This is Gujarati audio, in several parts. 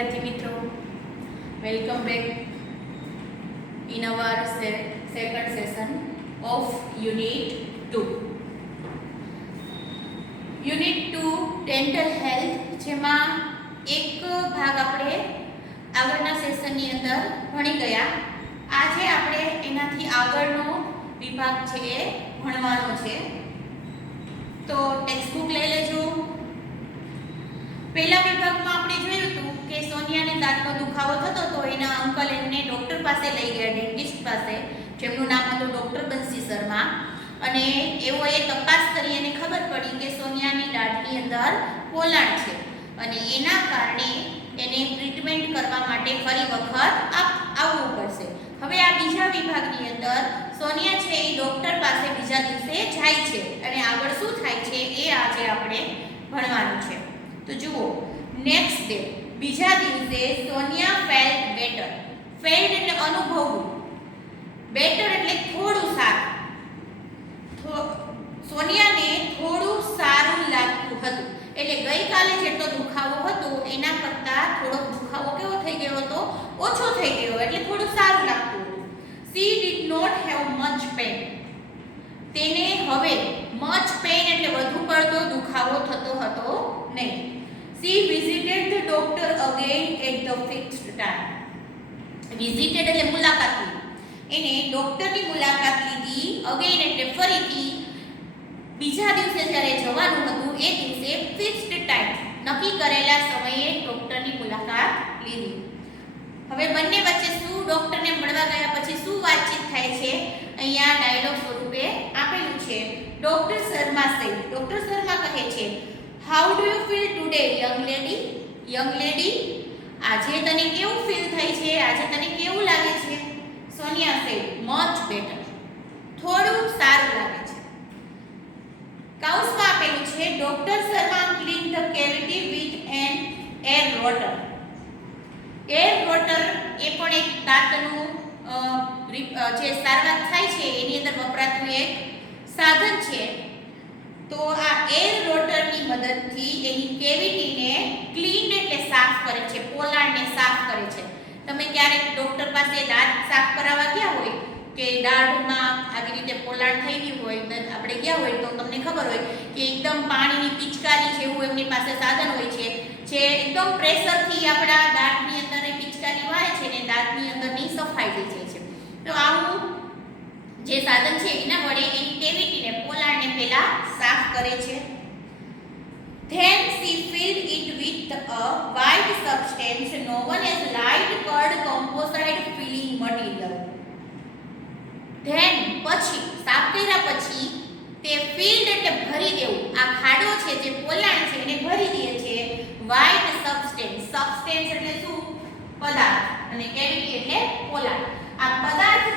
વિદ્યાર્થી મિત્રો, welcome back in our second session of Unit 2. Unit 2 Dental Health, જેમાં એક ભાગ આપણે આગળના સેશનની અંદર ભણી ગયા. આજે આપણે એનાથી આગળનો વિભાગ છે એ ભણવાનો છે. તો ટેક્સ્ટ બુક લઈ લેજો. પહેલા વિભાગમાં આપણે જોયું હતું કે સોનિયાને દાંતનો દુખાવો થતો તો એના અંકલ એમને ડોક્ટર પાસે લઈ ગયા, ડેન્ટિસ્ટ પાસે, જેમનું નામ હતું ડોક્ટર બંસી શર્મા. અને એઓએ તપાસ કરી અને ખબર પડી કે સોનિયાની દાઢની અંદર પોલાણ છે અને એના કારણે એને ટ્રીટમેન્ટ કરવા માટે ફરી વખત આવવું પડશે. હવે આ બીજા વિભાગની અંદર સોનિયા છે એ ડોક્ટર પાસે બીજા દિવસે જાય છે અને આગળ શું થાય છે એ આજે આપણે ભણવાનું છે. તો જુઓ, નેક્સ્ટ ડે, બીજા દિવસે સોનિયા ફેલ્ટ બેટર. ફેલ્ટ એટલે અનુભવવું, બેટર એટલે થોડું સારું. સોનિયાને થોડું સારું લાગતું હતું, એટલે ગઈકાલે જેટલો દુખાવો હતો એના કરતાં થોડો દુખાવો કેવો થઈ ગયો હતો, ઓછો થઈ ગયો, એટલે થોડું સારું લાગતું હતું. She did not have much pain. તેને હવે much pain એટલે વધુ પડતો દુખાવો થતો હતો નહીં. She visited the doctor again at the fixed time. Visited એટલે મુલાકાત લીધી. એને ડોક્ટરની મુલાકાત લીધી. again એટલે ફરીથી. બીજા દિવસે જ્યારે જવાનું હતું એ દિવસે ફિક્સ્ડ ટાઈમ, નક્કી કરેલા સમયે ડોક્ટરની મુલાકાત લીધી. હવે બંને વચ્ચે શું, ડોક્ટરને મળવા ગયા પછી શું વાતચીત થાય છે અહીંયા ડાયલોગ સ્વરૂપે આપેલું છે. Doctor Sharma said, doctor Sharma કહે છે, how do you feel today young lady? Young lady, આજે તને કેવું ફીલ થાય છે, આજે તને કેવું લાગે છે? સોનિયા said, મચ બેટર, થોડું સારું લાગે છે. કાઉસમાં આપેલું છે, doctor Sharma clean the cavity with an air rotor. Air rotor એ પણ એક દાંતનું જે સારવાર થાય છે એની અંદર વપરાતું એક સાધન છે. તો આ એર રોટરની મદદથી એની કેવિટીને ક્લીન એટલે સાફ કરે છે, પોલાણને સાફ કરે છે. તમે ક્યારેક ડોક્ટર પાસે દાંત સાફ કરાવવા ગયા હોય કે દાઢમાં આવી રીતે પોલાણ થઈ ગયું હોય, આપણે ગયા હોય તો તમને ખબર હોય કે એકદમ પાણીની પિચકારી જેવું એમની પાસે સાધન હોય છે, જે એકદમ પ્રેશરથી આપણા દાંતની અંદર એ પિચકારી વાળે છે ને દાંતની અંદરની સફાઈ થઈ જાય છે. તો આવું જે સાધન છે એના વડે એની કેવિટીને, પોલાણને પહેલા સાફ કરે છે. Then she filled it with a white substance known as light curd composite filling material. Then પછી સાફ કર્યા પછી તે ફિલ્ડ એટલે ભરી દેવું, આ ખાડો છે જે પોલાણ છે એને ભરી દે છે વ્હાઇટ સબસ્ટેન્સ. સબસ્ટેન્સ એટલે શું? પદાર્થ, અને કેવિટી એટલે પોલાણ. આ પદાર્થ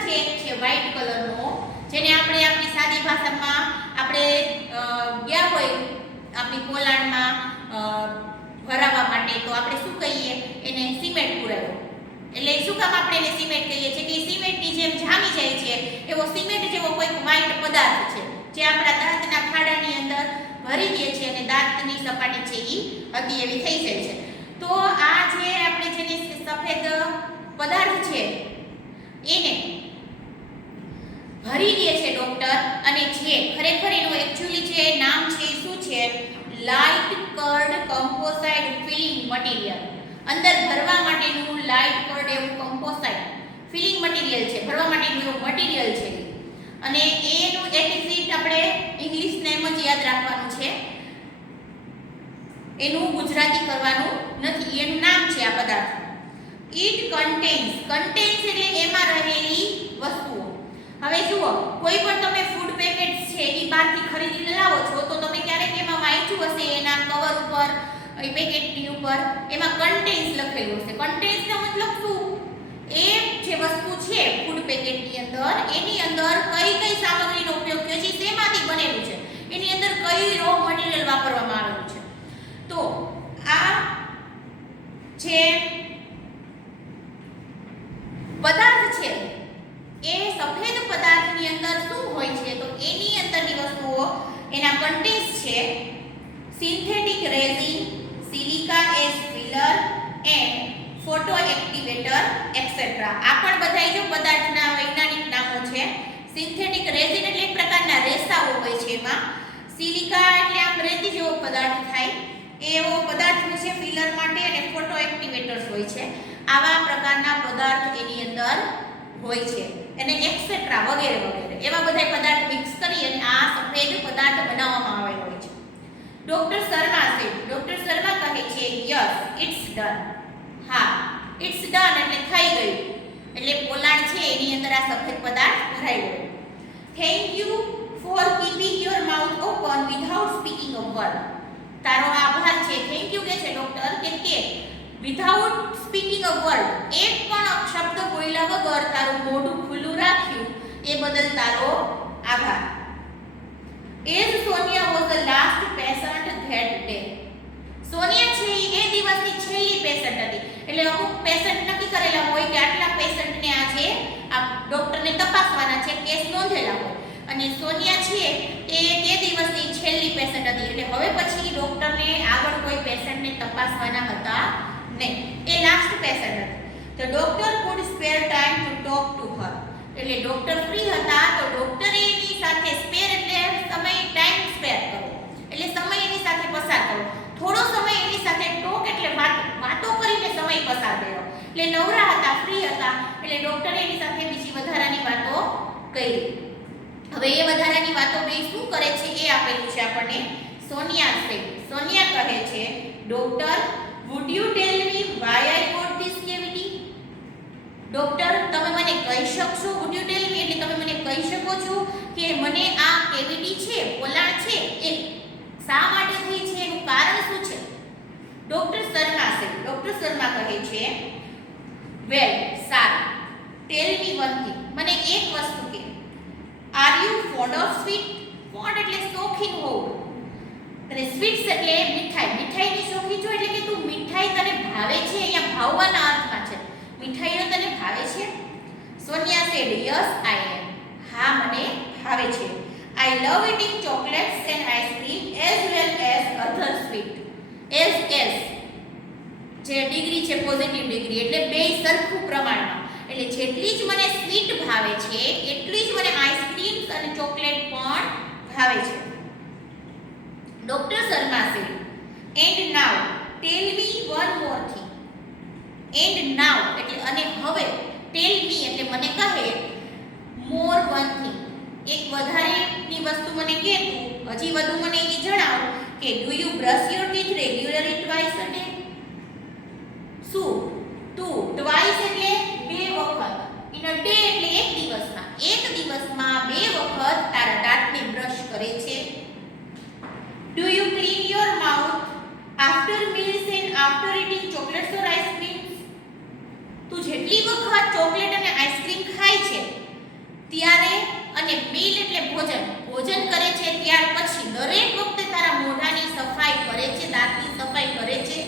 છે વ્હાઇટ કલરનો, જેને આપણે આપણી સાદી ભાષામાં આપણે ગયા હોય આપણી પોલાણમાં ભરાવા માટે તો આપણે શું કહીએ, એને સિમેન્ટ પુરાવ્યો. એટલે શું કામ આપણે એને સિમેન્ટ કહીએ છીએ કે સિમેન્ટની જેમ જામી જાય છે એવો સિમેન્ટ જેવો કોઈક વ્હાઇટ પદાર્થ છે જે આપણા દાંતના ખાડાની અંદર ભરી દે છે અને દાંતની સપાટી છે એ હતી એવી થઈ જાય છે. તો આ જે આપણે જેને સફેદ પદાર્થ છે એને ભરી દે છે ડોક્ટર, અને જે ખરેખર એનું એક્ચ્યુઅલી જે નામ છે શું છે, લાઇટ કર્ડ કમ્પોસાઇટ ફિલિંગ મટીરીયલ. અંદર ભરવા માટેનું લાઇટ કર્ડ એવું કમ્પોસાઇટ ફિલિંગ મટીરીયલ છે, ભરવા માટેનું એવું મટીરીયલ છે. અને એનું એક્ઝિટ આપણે ઇંગ્લિશ નેમ જ યાદ રાખવાનું છે, એનું ગુજરાતી કરવાનું નથી. એનું નામ છે આ પદાર્થ. ઇટ કન્ટેન્સ, કન્ટેન્સ એટલે એમાં રહેલી વસ્તુઓ. હવે જુઓ, કોઈ પણ તમે ફૂડ પેકેટ્સ છે એ બહારથી ખરીદીને લાવો છો તો તમે ક્યારેક એમાં વાંચ્યું હશે, એના કવર ઉપર, એ પેકેટની ઉપર એમાં કન્ટેન્સ લખેલું હશે. કન્ટેન્સનો મતલબ શું? એ જે વસ્તુ છે ફૂડ પેકેટની અંદર, એની અંદર કઈ કઈ સામગ્રીનો ઉપયોગ થયો છે, શેમાંથી બનેલું છે, એની અંદર કઈ રો મટીરીયલ વાપરવામાં આવેલું છે. તો આ જે પદાર્થ છે એ સફેદ પદાર્થની અંદર શું હોય છે, તો એની અંદરની વસ્તુઓ એના કન્ટેન્સ છે. Synthetic resin, silica as filler, and photo activator etc. આ પણ બધાય જો પદાર્થના વૈજ્ઞાનિક નામો છે. સિન્થેટિક રેઝિન એટલે એક પ્રકારના રેસાઓ હોય છે. એમાં સિલિકા એટલે આમ રેતી જેવો પદાર્થ થાય એવો પદાર્થ હોય છે ફિલર માટે, અને ફોટો એક્ટિવેટર્સ હોય છે. આવા પ્રકારના પદાર્થ એની અંદર હોય છે અને એક્સેટ્રા વગેરે વગેરે એવા બધા પદાર્થ મિક્સ કરી અને આ સફેદ પદાર્થ બનાવવામાં આવેલો હોય છે. ડોક્ટર શર્મા કહે છે યસ ઇટ્સ ડન. હા, ઇટ્સ ડન એટલે થઈ ગયું, એટલે પોલાણ છે એની અંદર આ સફેદ પદાર્થ ભરાઈ ગયો. Thank you for keeping your mouth open without speaking a word. તારો આભાર છે, થેન્ક યુ કે છે ડોક્ટર કે વિધાઉટ સ્પીકિંગ અ વર્ડ, એક પણ શબ્દ બોલ્યા વગર તારું મોઢું ખુલ્લું રાખ્યું એ બદલ તારો આભાર. As Sonia was the last patient that day. Sonia છે એ દિવસની છેલ્લી પેશન્ટ હતી. એટલે અમુક પેશન્ટ નક્કી કરેલા હોય કે આટલા પેશન્ટને આજે આ ડોક્ટરને તપાસવાના છે, કેસ નોંધેલા હોય, અને સોનિયા છે તે દિવસની છેલ્લી પેશન્ટ હતી. એટલે હવે પછી ડોક્ટરને આગળ કોઈ પેશન્ટને તપાસવાના હતા નહીં, એ લાસ્ટ પેશન્ટ હતી. તો doctor could spare time to talk to her. એટલે ડોક્ટર ફ્રી હતા તો ડોક્ટરે એની સાથે સ્પેર એટલે સમય, ટાઈમ સ્પેર કરો એટલે સમય એની સાથે પસાર કરો. થોડો સમય એની સાથે ટોક એટલે વાતો કરીને સમય પસાર કર્યો. એટલે નવરા હતા, ફ્રી હતા, એટલે ડોક્ટરે એની સાથે બીજી વધારાની વાતો કરી. હવે એ વધારાની વાતો બે શું કરે છે એ આપેલું છે આપણને. સોનિયા કહે છે doctor would you tell me why I got this cavity. Doctor તમે મને કહી શકશો, વુડ યુ ટેલ મી એટલે તમે મને કહી શકો છો કે મને આ કેવિટી છે, પોલાણ છે, એ શા માટે થઈ છે, એનું કારણ શું છે. ડોક્ટર શર્મા કહે છે વેલ સારું, ટેલ મી વન થિંગ, મને એક વસ્તુ કે are you found of sweet. Found એટલે શોખીન હોવું, અને સ્વીટ્સ એટલે મીઠાઈ. મીઠાઈની શોખીન છો એટલે કે તું મીઠાઈ તને ભાવે છે, અહીંયા ભાવવાના અર્થમાં છે. મીઠાઈઓ તને ભાવે છે. Sonia said yes I am. હા મને ભાવે છે. I love eating chocolates and ice cream as well as other sweet. As જે ડિગ્રી છે પોઝિટિવ ડિગ્રી એટલે બે સરખું પ્રમાણમાં. એટલે જેટલી જ મને સ્વીટ ભાવે છે એટલી જ મને આઈસ્ક્રીમ અને ચોકલેટ પણ ભાવે છે. Doctor Sharma said and now tell me one more thing. And now એટલે અને હવે, ટેલ મી એટલે મને કહે, મોર વન થિંગ એક વધારેની વસ્તુ મને કહે, તું હજી વધુ મને એ જણાવ કે do you brush your teeth regularly twice a day. શું તું ટ્વાઇસ એટલે બે વખત, ઇન અ ડે એટલે એક દિવસમાં બે વખત તારા દાંતને બ્રશ કરે છે. Do you clean your mouth after meals and after eating chocolates or ice creams. તું જેટલી વખત ચોકલેટ અને આઈસ્ક્રીમ ખાય છે ત્યારે, અને મીલ એટલે ભોજન કરે છે ત્યાર પછી દરેક વખતે તારા મોઢાની સફાઈ કરે છે, દાંતની સફાઈ કરે છે.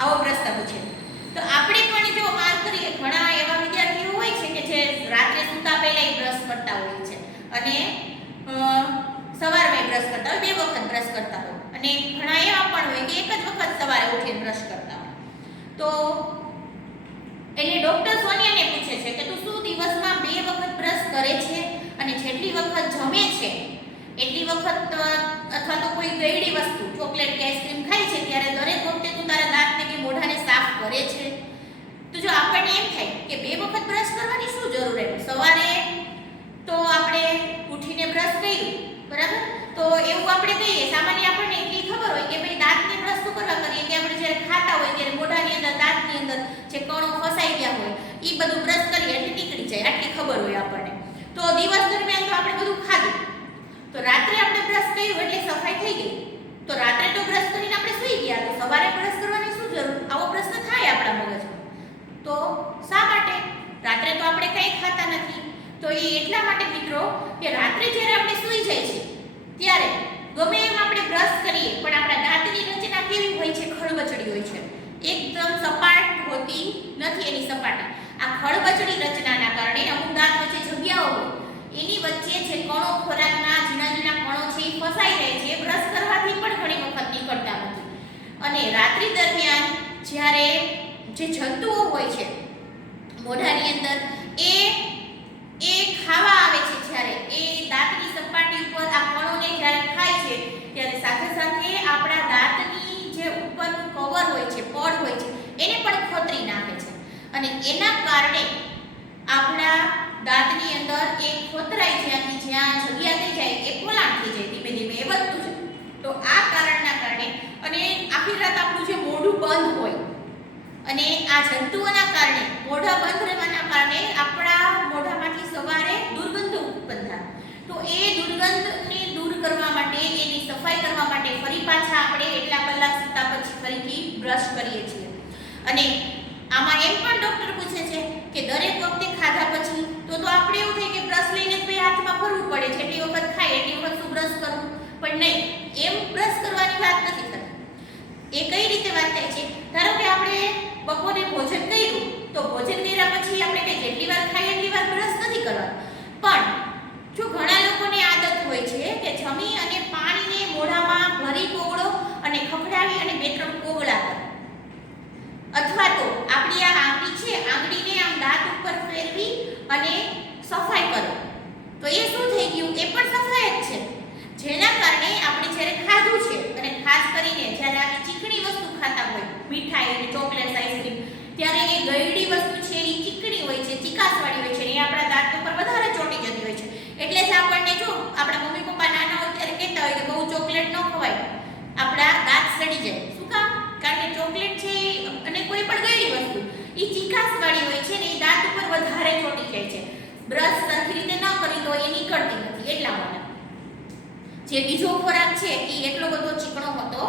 આવો પ્રશ્ન પૂછે. તો આપણે પણ જો માર્ક કરીએ, ઘણા એવા વિદ્યાર્થીઓ હોય છે કે જે રાત્રે સૂતા પહેલા બ્રશ કરતા હોય છે અને સવારમાં બ્રશ કરતા હોય, બે વખત બ્રશ કરતા હોય, અને ઘણા એવા પણ હોય કે એક જ વખત સવારે ઉઠીને બ્રશ કરતા હોય. તો એટલે ડોક્ટર સોનિયાને પૂછે છે કે તું શું દિવસમાં બે વખત બ્રશ કરે છે, અને જેટલી વખત જમે છે એટલી વખત અથવા તો કોઈ ગળી વસ્તુ ચોકલેટ કે આઈસ્ક્રીમ ખાય છે ત્યારે દરેક વખતે તું તારા દાંતને કે મોઢાને સાફ કરે છે. તો જો આપણને એમ થાય કે બે વખત બ્રશ કરવાની શું જરૂર એમ, સવારે તો આપણે ઉઠીને બ્રશ કર્યું બરાબર, તો એવું આપણે કહીએ સામાન્ય આપણને એટલી ખબર હોય કે ભાઈ દાંતને બ્રશ તો કરવા કરીએ કે આપણે જ્યારે ખાતા હોય ત્યારે મોઢાની અંદર, દાંતની અંદર જે કણો ફસાઈ ગયા હોય એ બધું બ્રશ કરીએ એટલે નીકળી જાય, આટલી ખબર હોય આપણને. તો દિવસ દરમિયાન તો આપણે બધું ખાધું, તો રાત્રે આપણે બ્રશ કર્યું એટલે સફાઈ થઈ ગઈ. તો રાત્રે તો બ્રશ કરીને આપણે સૂઈ ગયા, તો સવારે બ્રશ કરવાની શું જરૂર? આવો પ્રશ્ન થાય આપણા મગજમાં. તો શા માટે? રાત્રે તો આપણે કંઈ ખાતા નથી. તો એ એટલા માટે મિત્રો કે રાત્રે જ્યારે આપણે સૂઈ જાય છે ત્યારે ગમે એમ આપણે બ્રશ કરીએ પણ આપણા દાંતની રચના કેવી હોય છે? ખળબચડી હોય છે, એકદમ સપાટ હોતી નથી એની સપાટી. આ ખળબચડી રચનાના કારણે અમુક દાંત વચ્ચે જગ્યાઓ હોય, એની વચ્ચે જે કણો, ખોરાકના ઝીણા કણો છે એ ફસાઈ રહે છે. બ્રશ કરવાથી પણ ઘણી વખત નીકળતા નથી. અને રાત્રિ દરમિયાન જ્યારે જે જંતુઓ હોય છે મોઢાની અંદર એ ખાવા આવે છે, જ્યારે એ દાંતની સપાટી ઉપર આ કણોને જ્યારે ખાય છે ત્યારે સાથે સાથે આપણા દાંતની જે ઉપરનું કવર હોય છે, પડ હોય છે, એને પણ ખોતરી નાખે છે અને એના કારણે આપણા દાંતની અંદર એ ખોતરાઈ જ્યાંથી જ્યાં જગ્યા થઈ જાય એ પોલાણ થઈ જાય, ધીમે ધીમે એ વધતું જાય. તો આ કારણના કારણે અને આખી રાત આપણું જે મોઢું બંધ હોય અને આ જંતુઓના કારણે મોઢા બંધ રહેવાના કારણે આપણા મોઢામાંથી સવારે દુર્ગંધ ઉત્પન્ન થાય. તો એ દુર્ગંધને દૂર કરવા માટે, એની સફાઈ કરવા માટે ફરી પાછા આપણે એટલા કલાક સૂતા પછી ફરીથી બ્રશ કરીએ છીએ. અને આમાં એમ પણ ડોક્ટર પૂછે છે કે દરેક વખતે ખાધા પછી તો આપણે એવું થાય કે બ્રશ લઈને જ ભાઈ હાથમાં ફરવું પડે છે, એટલી વખત ખાય એટલી વખત શું બ્રશ કરવું, પણ નહીં, એમ બ્રશ કરવાની વાત નથી થતી. એ કઈ રીતે વાત થાય છે? ધારો કે આપણે બપોરે ભોજન કર્યું તો ભોજન કર્યા પછી આપણે કઈ જેટલી વાર ખાઈએ એટલી વાર બ્રશ નથી કરવાનું, પણ જો ઘણા લોકોને આદત હોય છે કે જમી અને પાણીને મોઢામાં ભરી કોગળો અને ખખડાવી અને બે ત્રણ કોગળા કરે, અથવા તો આપણી આ આંગળી છે, આંગળીને આમ દાંત ઉપર ફેરવી અને સફાઈ કરો, તો એ શું થઈ ગયું? એ પણ સફાઈ જ છે. જેના કારણે આપણે જ્યારે ખાધું છે અને ખાસ કરીને જ્યારે આપણે ચીકણી વસ્તુ ખાતા હોય, મીઠાઈ અને ચોકલેટ, આઈસ્ક્રીમ, ત્યારે એ ગળડી વસ્તુ છે એ ચીકણી હોય છે, ચીકાસવાળી હોય છે, એ આપણા દાંત ઉપર વધારે ચોંટી જતી હોય છે. એટલે જ આપણને જો આપણા મમ્મી પપ્પા નાના હોય ત્યારે કહેતા હોય કે બહુ ચોકલેટ ન ખવાય, આપણા દાંત સડી જાય. શું કામ? કારણ કે ચોકલેટ છે અને કોઈ પણ ગળડી વસ્તુ એ ચીકાસવાળી હોય છે ને એ દાંત ઉપર વધારે ચોંટી જાય છે. બ્રશ સરખી રીતે ન કરી તો એ નીકળતી નથી, એટલા માટે. જે બીજો ખોરાક છે એ એટલો બધો ચીકણો હોતો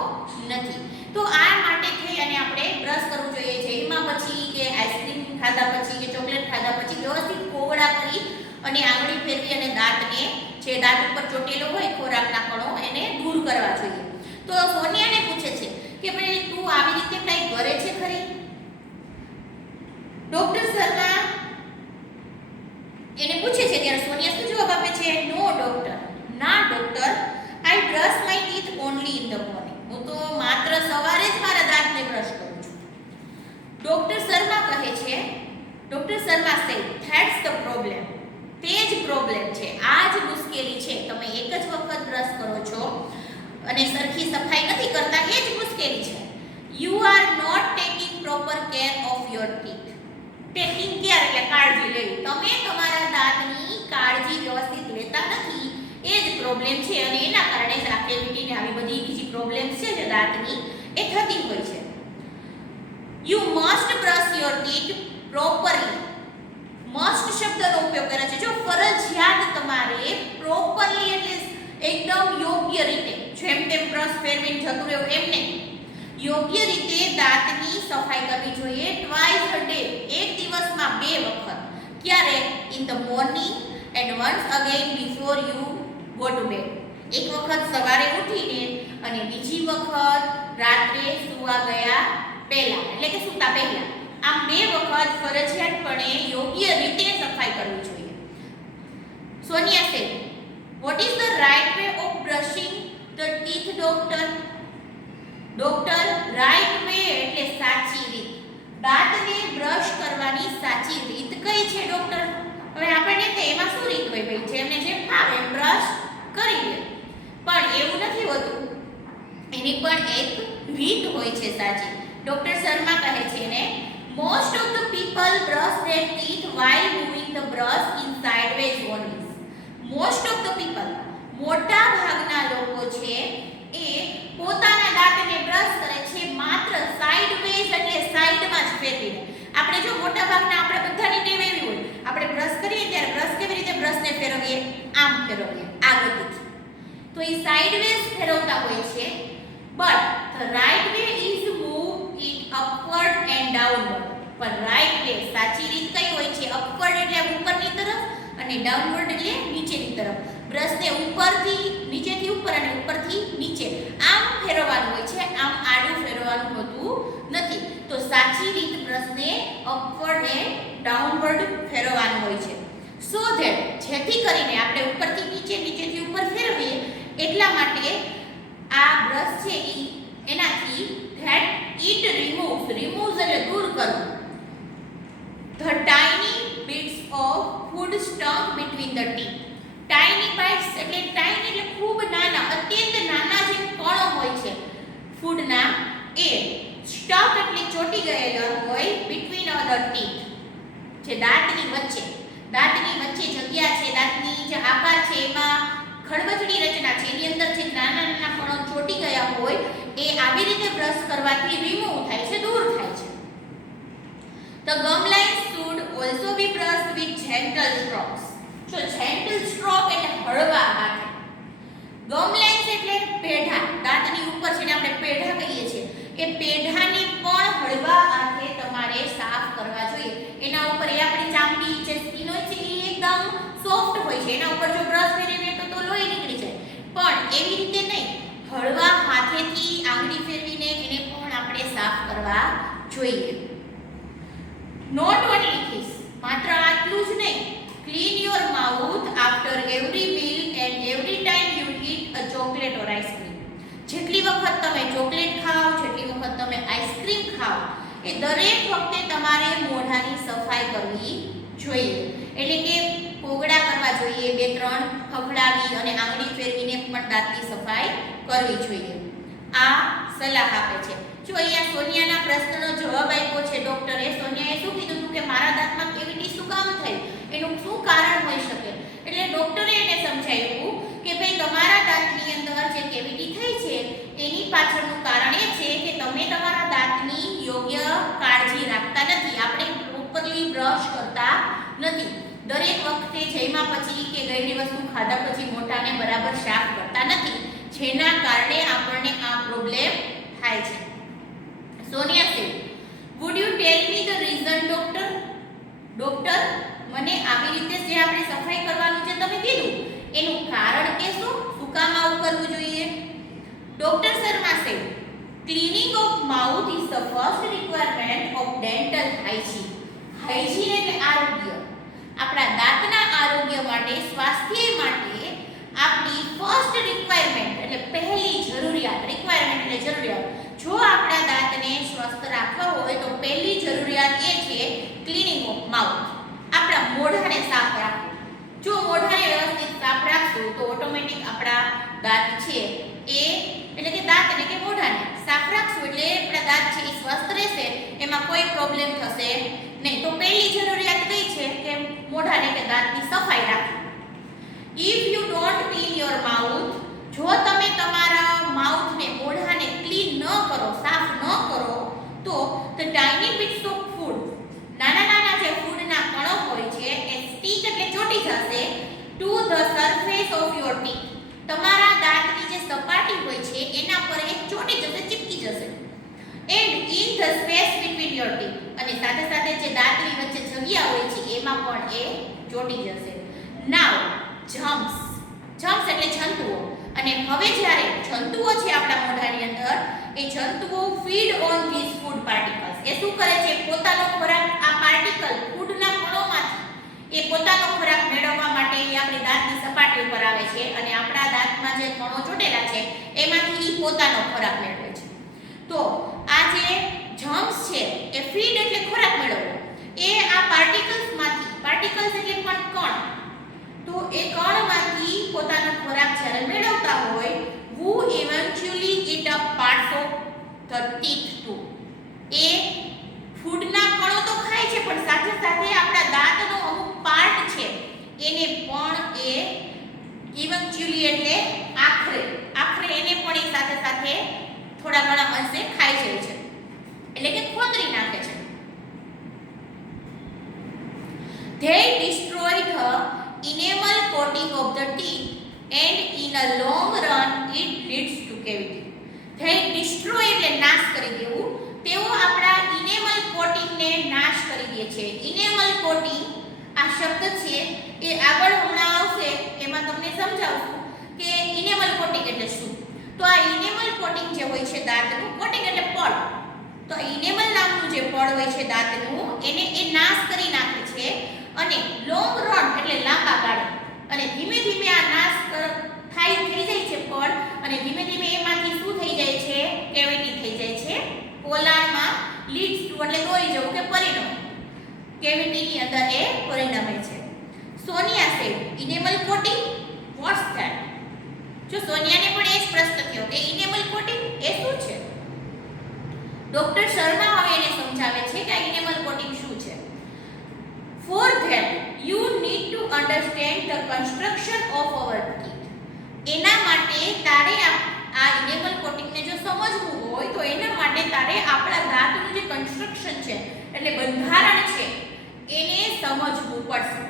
નથી. તો આ માટે થઈ અને આપણે બ્રશ કરવું જોઈએ. જઈમાં પછી કે આઈસ્ક્રીમ ખાધા પછી કે ચોકલેટ ખાધા પછી વ્યવસ્થિત કોગળા કરી અને આંગળી ફેરવી અને દાંતને જે દાંત ઉપર ચોટેલો હોય ખોરાકના કણો એને દૂર કરવા જોઈએ. તો સોનિયાને પૂછે છે કે ભાઈ તું આવી રીતે કંઈ કરે છે ખરી? ડોક્ટર શર્મા એને પૂછે છે ત્યારે સોનિયા શું જવાબ આપે છે? નો ડોક્ટર, ના doctor, I brush my teeth only in the morning. હું તો માત્ર સવારે જ મારા દાંતને બ્રશ કરું છું. ડોક્ટર શર્મા કહે છે, ડોક્ટર શર્મા સે ધેટ્સ ધ પ્રોબ્લેમ. તે જ પ્રોબ્લેમ છે, આ જ મુશ્કેલી છે. તમે એક જ વખત બ્રશ કરો છો અને સરખી સફાઈ નથી કરતા, એ જ મુશ્કેલી છે. You are not taking proper care of your teeth. Taking care એટલે કાળજી લેવી. તમે તમારા દાંતની કાળજી વ્યવસ્થિત લેતા નથી, એ જ પ્રોબ્લેમ છે અને એના કારણે જ આ કેવિટી ને આવી બધી બીજી પ્રોબ્લેમ્સ છે જે દાંતની એ થતી હોય છે. You must brush your teeth properly. Must શબ્દનો ઉપયોગ કરે છે. જો ફરજિયાત તમારે પ્રોપરલી એટલે એકદમ યોગ્ય રીતે, જેમ તેમ બ્રશ ફેરવીને જતું રહેવું એમ નહીં, યોગ્ય રીતે દાંતની સફાઈ કરવી જોઈએ. ટ્વાઇસ અ ડે, એક દિવસમાં 2 વખત. ક્યારે? In the morning and once again before you go to bed. એક વખત સવારે ઉઠીને અને બીજી વખત રાત્રે સૂવા ગયા પહેલા, એટલે કે સૂતા પહેલા. આમ 2 વખત ફરજિયાતપણે યોગ્ય રીતે સફાઈ કરવી જોઈએ. Sonia say what is the right way of brushing the teeth doctor? Doctor, right way એટલે સાચી રીત. દાંતને બ્રશ કરવાની સાચી રીત કઈ છે ડોક્ટર? હવે આપણને તો એમાં શું રીત હોય ભાઈ, જેમને જેમ ફાવે એમ બ્રશ કરી લે, પણ એવું નથી હોતું. એની પણ એક રીત હોય છે સાચી. ડોક્ટર શર્મા કહે છે ને, most of the people brush there teeth while moving the brush in sideways only. Most of the people, મોટા ભાગના લોકો છે એ પોતાના દાંતને બ્રશ કરે છે માત્ર સાઇડવેઝ એટલે સાઈડમાં જ ફેરવીને. આપણે જો મોટા ભાગના આપણે બધાની ટેવ એવી હોય, આપણે બ્રશ કરીએ ત્યારે બ્રશ કેવી રીતે બ્રશને ફેરવીએ? આમ ફેરવીએ, આ ગતિથી. તો એ સાઇડવેઝ ફેરવતા હોય છે. But the right way is move it upward and downward. પણ રાઇટ વે, સાચી રીત કઈ હોય છે? અપવર્ડ એટલે ઉપરની તરફ અને ડાઉનવર્ડ એટલે નીચેની તરફ. બ્રશને ઉપરથી નીચેથી ઉપર અને ઉપરથી નીચે આમ ફેરવવાનું હોય છે, આમ આડું ફેરવવાનું હોતું નથી. તો સાચી રીત બ્રશને અપવર્ડ એન્ડ ડાઉનવર્ડ ફેરવવાનું હોય છે. સો ધેટ, જેથી કરીને આપણે ઉપરથી નીચે, નીચેથી ઉપર ફેરવીએ એટલા માટે આ બ્રશ છે એનાથી ધેટ ઇટ રિમૂવ્સ રિમૂવ્સ એટલે દૂર કરવું. The tiny bits of food stuck between the teeth. Tiny bites એટલે tiny એટલે ખૂબ નાના, અત્યંત નાના જે કણો હોય છે ફૂડના, એ સ્ટક એટલે ચોંટી ગયેલા હોય between the teeth, જે દાંતની વચ્ચે જગ્યા છે, દાંતની જે આકાર છે એમાં ખડબચડી રચના છે, એની અંદર જે નાના નાના કણો ચોંટી ગયા હોય એ આવી રીતે બ્રશ કરવાથી રિમૂવ થાય છે, દૂર થાય છે. The gum lines should also be brushed with gentle strokes. So gentle stroke એટલે હળવા હાથે. Gum lines એટલે પેઢા, દાંતની ઉપર છે ને આપણે પેઢા કહીએ છીએ, એ પેઢાને પણ હળવા હાથે તમારે સાફ કરવા જોઈએ. એના ઉપર એ આપણી ચામડી જે સ્કિન હોય છે એ એકદમ સોફ્ટ હોય છે, એના ઉપર જો બ્રશ ફેરવીએ તો લોહી નીકળી જાય, પણ એવી રીતે નહીં, હળવા હાથેથી આંગળી ફેરવીને એને પણ આપણે સાફ કરવા જોઈએ. Not only this, માત્ર આટલું જ નહીં, clean your mouth after every meal and every time you eat a chocolate or ice cream. જેટલી વખત તમે ચોકલેટ ખાઓ, જેટલી વખત તમે આઈસ્ક્રીમ ખાઓ, એ દરેક વખતે તમારે મોઢાની સફાઈ કરવી જોઈએ. એટલે કે પોગડા કરવા જોઈએ, 2-3 ખખડાવી અને આંગળી ફેરવીને પણ દાંતની સફાઈ કરવી જોઈએ. આ સલાહ આપે છે. જો અહીંયા સોનિયાના પ્રશ્નનો જવાબ આપ્યો છે ડોક્ટરે. સોનિયાએ શું કીધું હતું કે મારા દાંતમાં કેવિટી શું કામ થઈ, એનું શું કારણ હોઈ શકે? એટલે ડોક્ટરે એને સમજાવ્યું કે ભાઈ તમારા દાંતની અંદર જે કેવિટી થઈ છે એની પાછળનું કારણ એ છે કે તમે તમારા દાંતની યોગ્ય કાળજી રાખતા નથી, આપણે પ્રોપરલી બ્રશ કરતા નથી, દરેક વખતે જમ્યા પછી કે ગયેલી વસ્તુ ખાધા પછી મોઢાને બરાબર સાફ કરતા નથી, જેના કારણે આપણને આ પ્રોબ્લેમ થાય છે. Sonia said, would you tell me the reason, doctor? Doctor, મને આવી રીતે જે આપણે સફાઈ કરવાનું છે તમે કીધું, એનું કારણ કહેશો? શું કામ આવું કરવું જોઈએ? Doctor Sharma said, cleaning of mouth is the first requirement of dental hygiene. Hygiene એટલે આરોગ્ય. આપણા દાંતના આરોગ્ય માટે, સ્વાસ્થ્ય માટે આપણી ફર્સ્ટ રિક્વાયરમેન્ટ એટલે પહેલી જરૂરિયાત, રિક્વાયરમેન્ટ એટલે જરૂરિયાત. જો આપણા દાંતને સ્વસ્થ રાખવા હોય તો પહેલી જરૂરિયાત એ છે ક્લીનિંગ ઓફ માઉથ, આપણા મોઢાને સાફ રાખવું. જો મોઢાને વ્યવસ્થિત સાફ રાખશું તો ઓટોમેટિક આપણા દાંત છે એ એટલે કે દાંત એટલે કે મોઢાને સાફ રાખશું એટલે આપણા દાંત છે એ સ્વસ્થ રહેશે, એમાં કોઈ પ્રોબ્લેમ થશે નહીં. તો પહેલી જરૂરિયાત કઈ છે કે મોઢાને કે દાંતની સફાઈ રાખવી. If you don't clean your mouth, જો તમે તમારા માઉથને મોઢાને ક્લીન ન કરો, સાફ ન કરો, તો the tiny bits of food, નાના નાના જે ફૂડના કણો હોય છે એ સ્ટીક એટલે ચોંટી જશે to the surface of your teeth. તમારા દાંતની જે સપાટી હોય છે એના પર એ ચોંટી જશે, ચીપકી જશે. And in the space between your teeth, અને સાથે સાથે જે દાંતની વચ્ચે જગ્યા હોય છે એમાં પણ એ ચોંટી જશે. Now germs એટલે જંતુઓ, અને હવે જ્યારે જંતુઓ છે આપણા મોઢાની અંદર, એ જંતુઓ feed on this food particles. એ શું કરે છે? પોતાનો ખોરાક આ પાર્ટિકલ ફૂડના કણોમાંથી એ પોતાનો ખોરાક મેળવવા માટે એ આપણી દાંતની સપાટી ઉપર આવે છે અને આપણા દાંતમાં જે કણો ચોટેલા છે એમાંથી પોતાનો ખોરાક મેળવે છે. તો આ જે જર્મ્સ છે એ ફીડ એટલે ખોરાક મેળવવો, એ આ પાર્ટિકલ્સ એટલે પણ કણ, તો એ કણમાંથી પોતાનો ખોરાક જ્યારે મેળવતા હોય, who eventually eat up parts of the teeth too. એ ફૂડના કણો તો ખાય છે પણ સાથે સાથે આપણા દાંતનો અમુક પાર્ટ છે એને પણ એ eventually એટલે આખરે એને પણ એ સાથે સાથે થોડા ઘણા અંશે ખાઈ જાય છે, એટલે કે ખોતરી નાખે છે. They destroy the enamel coating of the teeth and in a long run it leads to cavity. They destroy એટલે નાશ કરી દેવું, તેઓ આપણા enamel coating ને નાશ કરી દે છે. enamel coating આ શબ્દ છે એ આગળ હમણાં આવશે એમાં તમને સમજાવું કે enamel coating એટલે શું. તો આ enamel coating જે હોય છે દાંતનું, coating એટલે પડ, તો enamel નામનું જે પડ હોય છે દાંતનું એને એ નાશ કરી નાખે છે અને લોંગ રન એટલે લાંબા ગાળે, અને ધીમે ધીમે આ નાશ થઈ જાય છે પડ, અને ધીમે ધીમે એમાંથી શું થઈ જાય છે? કેવિટી થઈ જાય છે, પોલાણમાં લીડ ની અંદર એ પરિણમે છે. Sonia said enamel coating what's that? જો સોનિયાને પણ એ જ પ્રશ્ન થયો કે ઇનેમલ કોટિંગ એ શું છે. ડોક્ટર શર્મા હવે એને સમજાવે છે કે આ ઇનેમલ કોટિંગ શું છે. For that you need to understand the construction of our teeth. એના માટે તારે આ ઇનેમલ કોટિંગને જો સમજવું હોય તો એના માટે તારે આપણા દાંતનું જે કન્સ્ટ્રક્શન છે એટલે બંધારણ છે એને સમજવું પડશે.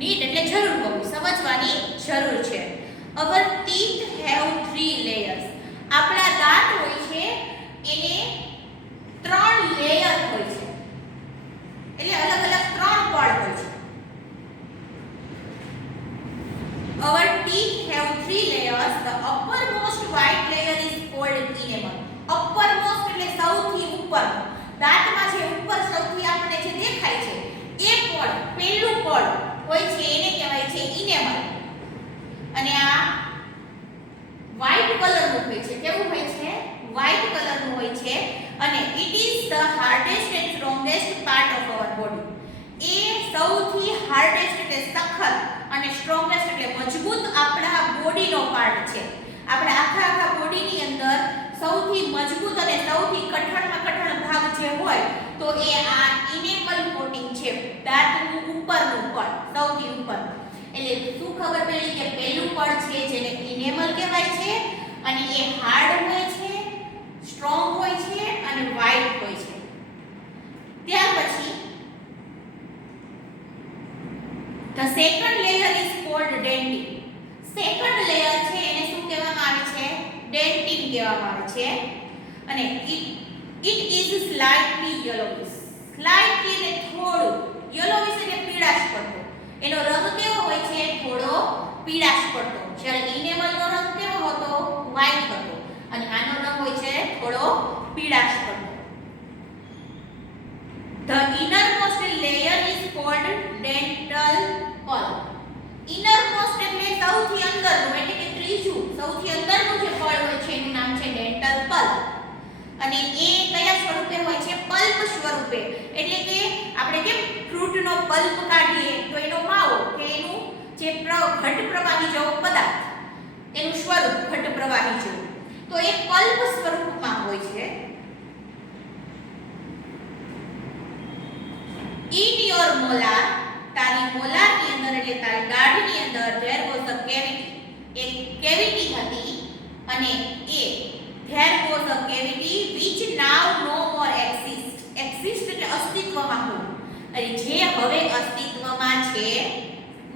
નીડ એટલે જરૂર હોવી, સમજવાની જરૂર છે. Our teeth have 3 layers. આપણા દાંત હોય છે એને 3 લેયર હોય છે, એટલે અલગ અલગ 3 પડ હોય છે. Our teeth have 3 layers. The uppermost white layer is called enamel. Uppermost એટલે સૌથી ઉપર, દાંતમાં જે ઉપર સૌથી આપણને જે દેખાય છે એ પડ, પહેલું પડ હોય છે એને કહેવાય છે enamel. અને આ વ્હાઇટ કલરનું હોય છે. કેવું હોય છે? વ્હાઇટ કલરનું હોય છે. અને it is the hardest and strongest part of our body. એ સૌથી હાર્ડેસ્ટ એટલે સખત અને સ્ટ્રોંગેસ્ટ એટલે મજબૂત આપણા બોડીનો પાર્ટ છે. આપણા આખા બોડીની અંદર સૌથી મજબૂત અને સૌથી કઠણમાં કઠણ ભાગ જે હોય તો એ આ ઇનેમલ કોટિંગ છે, દાંતનું ઉપરનું પડ, સૌથી ઉપરનું. એટલે શું ખબર પડી કે પહેલું પડ છે જેને ઇનેમલ કહેવાય છે અને એ હાર્ડ હોય છે, સ્ટ્રોંગ હોય છે અને વ્હાઇટ હોય છે. ત્યાર પછી the second layer is called dentin. Second layer છે એને શું કહેવામાં આવે છે? ડેન્ટિન કહેવામાં આવે છે. અને it is slightly yellowish. slightly એટલે થોડું, yellowish એટલે પીળાશ પડતો. એનો રંગ કેવો હોય છે? થોડો પીળાશ પડતો. જ્યારે ઇનેમલનો રંગ કેવો હતો? વ્હાઇટ હતો. અને આનો રંગ હોય છે થોડો પીળાશ પડતો. The innermost layer is called dental pulp. Innermost એટલે સૌથી અંદરનું, એટલે કે ત્રીજું સૌથી અંદરનું જે પડ હોય છે એનું નામ છે dental pulp. અને એ કયા સ્વરૂપે હોય છે? પલ્પ સ્વરૂપે. એટલે કે આપણે કેમ ફ્રૂટનો પલ્પ કાઢીએ તો એનો માવો કે એનું જે ઘટ પ્રવાહી જેવો પદાર્થ, એનું સ્વરૂપ ઘટ પ્રવાહી જેવું, તો એ પલ્પ સ્વરૂપમાં હોય છે. In your molar, તારી મોલારની અંદર એટલે તારી દાઢની અંદર there was a cavity. એક કેવિટી હતી અને એ there was a cavity which now no more exists. exist એટલે અસ્તિત્વમાં હોવું, અને જે હવે અસ્તિત્વમાં છે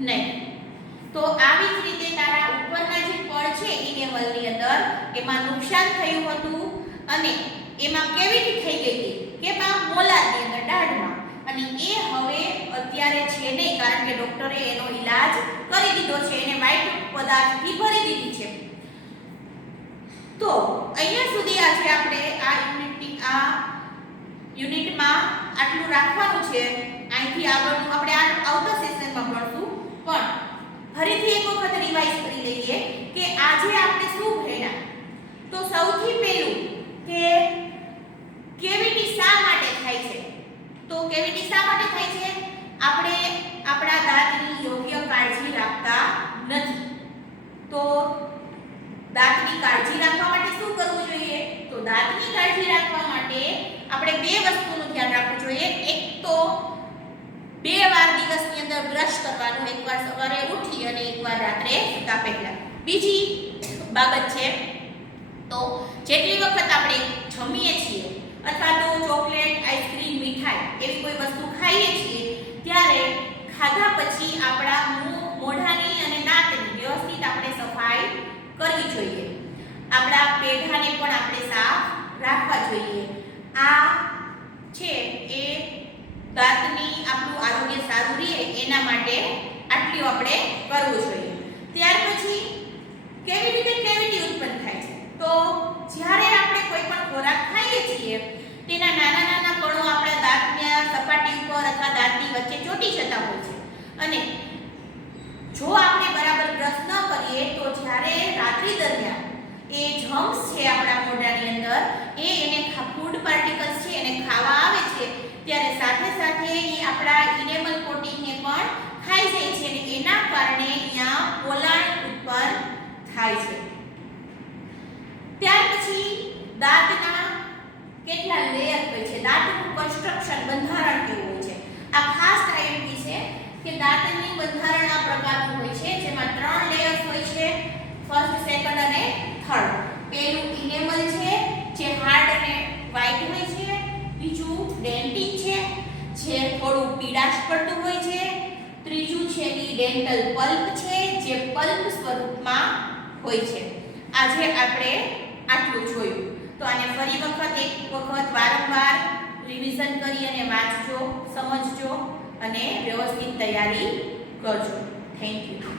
નહીં. તો આવી જ રીતે તારા ઉપરના જે પડ છે ઇનેમલની અંદર એમાં નુકસાન થયું હતું અને એમાં કેવિટી થઈ ગઈ હતી કે મોલારની અંદર, દાઢમાં. અને એ હવે અત્યારે છે નહીં, કારણ કે ડોક્ટરે એનો ઈલાજ કરી દીધો છે, એને વ્હાઇટ પદાર્થથી ભરી દીધી છે. તો અહીંયા સુધી આજે આપણે આ યુનિટમાં આટલું રાખવાનું છે. અહીંથી આગળનું આપણે આવતા સેશનમાં ભણશું. પણ ફરીથી એક વખત રિવાઇઝ કરી લઈએ કે આજે આપણે શું ભણ્યા. તો સૌથી પહેલું કે કેવિટી શા માટે થાય છે? તો કેવિટી શા માટે થાય છે? આપણે આપણા દાંતની યોગ્ય કાળજી રાખતા નથી. તો દાંતની કાળજી રાખવા માટે શું કરવું જોઈએ? તો દાંતની કાળજી રાખવા માટે આપણે 2 વસ્તુનું ધ્યાન રાખવું જોઈએ. એક તો 2 વાર દિવસની અંદર બ્રશ કરવાનું, એકવાર સવારે ઉઠી અને એકવાર રાત્રે સૂતા પહેલા. બીજી બાબત છે તો જેટલી વખત આપણે જમીએ છીએ અથવા તો ચોકલેટ, આઈસ્ક્રીમ, મીઠાઈ એવી કોઈ વસ્તુ ખાઈએ છીએ ત્યારે ખાધા પછી આપણા મોઢાની અને દાંતની વ્યવસ્થિત આપણે સફાઈ કરવી જોઈએ. આપણા પેઢાને પણ આપણે સાફ રાખવા જોઈએ. આ છે એ દાંતની આપણું આરોગ્ય સારું રહે એના માટે આટલું આપણે કરવું જોઈએ. ત્યાર પછી કેવી રીતે કેવિટી ઉત્પન્ન થાય છે? તો જ્યારે આપણે કોઈ પણ ખોરાક ખાઈએ છીએ તેના નાના નાના કણો આપણા દાંતની સપાટી ઉપર અથવા દાંતની વચ્ચે ચોંટી જતા હોય છે. અને જો આપણે બરાબર બ્રશ ન કરીએ તો જ્યારે રાત્રિ દરમિયાન એ જમ્સ છે આપણા મોઢાની અંદર એને ફૂડ પાર્ટિકલ્સ છે એને ખાવા આવે છે ત્યારે સાથે સાથે એ આપણા ઇનેમલ કોટિંગને પણ ખાઈ જાય છે અને એના કારણે અહીંયા પોલાણ ઉત્પન્ન થાય છે. ત્યાર પછી દાંતના કેટલા લેયર હોય છે, દાંતનું કન્સ્ટ્રક્શન બંધારણ કેવું હોય છે. આ ખાસ આઈએમપી છે કે દાંતની બંધારણ આ પ્રકારનું હોય છે જેમાં 3 લેયર્સ હોય છે, ફર્સ્ટ, સેકન્ડ અને થર્ડ. પહેલું ઇનેમલ છે જે હાર્ડ અને વ્હાઇટ હોય છે. બીજું ડેન્ટિન છે જે થોડું પીળાશ પડતું હોય છે. ત્રીજું છે એ ડેન્ટલ પલ્પ છે જે પલ્પ સ્વરૂપમાં હોય છે. આજે આપણે આટલું જોયું. તો આને ફરી એક વખત વારંવાર રિવિઝન કરી અને વાંચજો, સમજજો અને વ્યવસ્થિત તૈયારી કરજો. Thank you.